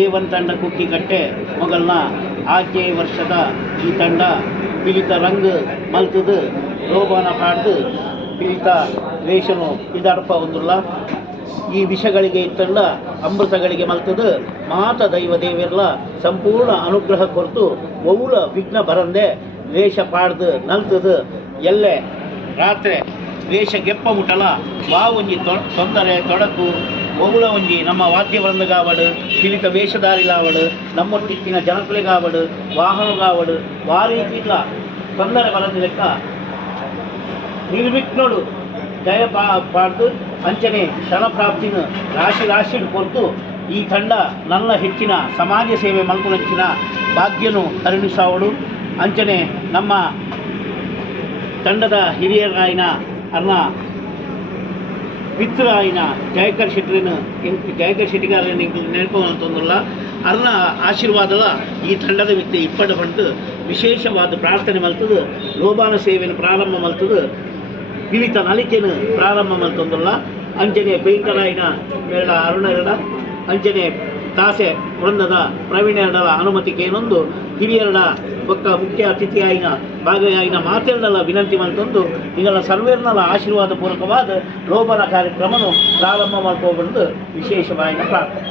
A one ತಂಡ ಕುಕ್ಕಿಕಟ್ಟೆ ಮೊಗಲ್ನ ಆಕೆ ವರ್ಷದ ಈ ತಂಡ ಪಿಲಿತ ರಂಗ್ ಮಲ್ತದು, ರೋಬನ ಪಾಡ್ದು ಪಿಲಿತ ವೇಷನು ಇದಡಪ ಒಂದುಲ್ಲ ಈ ವಿಷಗಳಿಗೆ ಇತ್ತಂಡ ಅಮೃತಗಳಿಗೆ ಮಲ್ತದು, ಮಾತ ದೈವ ದೇವಿರ್ಲ ಸಂಪೂರ್ಣ ಅನುಗ್ರಹ ಕೊರ್ತು ಒವುಲ ವಿಘ್ನ ಬರಂದೆ ವೇಷ ಪಾಡ್ದು ನಲ್ತದು. ಎಲ್ಲೆ ರಾತ್ರಿ ವೇಷ ಗೆಪ್ಪ ಮುಟ್ಟಲ ತೊಂದರೆ ಒಂಜಿ ತೊ- ತೊಂದರೆ ತೊಡಕು ಒವುಲ ಒಂಜಿ ನಮ್ಮ వేషధారి కావడు ವೇಷಧಾರಿಲಾವಡು ನಮ್ಮೊಟ್ಟಿಕ್ಕಿನ ಜನಕುಲೆಗಾವಡು, ವಾಹನಗಾವಡು కావడు వారి ಇಲ್ಲ ತೊಂದರೆ ಬರದ ಲೆಕ್ಕ. ನಿರ್ವಿಘ್ನೋಡು ದಯ ಪಾಡ್ದು, ಅಂಚನೆ ಕ್ಷಣ ಪ್ರಾಪ್ತಿನ ರಾಶಿ ರಾಶಿ ಕೊರ್ತು, ಈ ತಂಡ ನನ್ನ ಹೆಚ್ಚಿನ ಸಮಾಜ ಸೇವೆ ಮಲ್ಕೊಳಚ್ಚಿನ ಭಾಗ್ಯನು ಕರುಣಿಸಾವಡು ಅಂಚನೆ ನಮ್ಮ ತಂಡದ ಹಿರಿಯರಾಯಿನ ಅರ್ನ ಮಿತ್ರರಾಯಿನ ಜಯಕರ್ ಶೆಟ್ಟಿನ ಜಯಕರ್ ಶೆಟ್ಟಿಗಾರನ ನೆನಪುವಂತಂದಿಲ್ಲ ಅರ್ನ ಆಶೀರ್ವಾದದ ಈ ತಂಡದ ವ್ಯಕ್ತಿ ಇಪ್ಪಡ ಪಂಡು ವಿಶೇಷವಾದ ಪ್ರಾರ್ಥನೆ ಮಲ್ತದು ಲೋಬಾನ ಸೇವೆಯನ್ನು ಪ್ರಾರಂಭ ಮಲ್ತದು ಇಳಿತ ನಲಿಕೆನು ಪ್ರಾರಂಭ ಮಲ್ತೊಂದುಲ್ಲ ಅಂಜನೆ ಭಯಂಕರಾಯಿನ ಎರಡ ಅರುಣ ಎರಡ ಅಂಜನೆ ತಾಸೆ ವೃಂದದ ಪ್ರವೀಣೆರಡರ ಅನುಮತಿಗೇನೊಂದು ಹಿರಿಯರಡ ಪಕ್ಕ ಮುಖ್ಯ ಅತಿಥಿಯಾಯಿನ ಭಾಗಿಯಾಯಿನ ಮಾತೆಲ್ಲಲ ವಿನಂತಿ ಮಂತಂದು ಇದರ ಸರ್ವೇರ್ನಲ್ಲ ಆಶೀರ್ವಾದ ಪೂರ್ವಕವಾದ ಲೋಪನ ಕಾರ್ಯಕ್ರಮನು ಪ್ರಾರಂಭ ಮಾಡ್ಕೋಬಂದು ವಿಶೇಷವಾಗಿನ ಪ್ರಾರ್ಥನೆ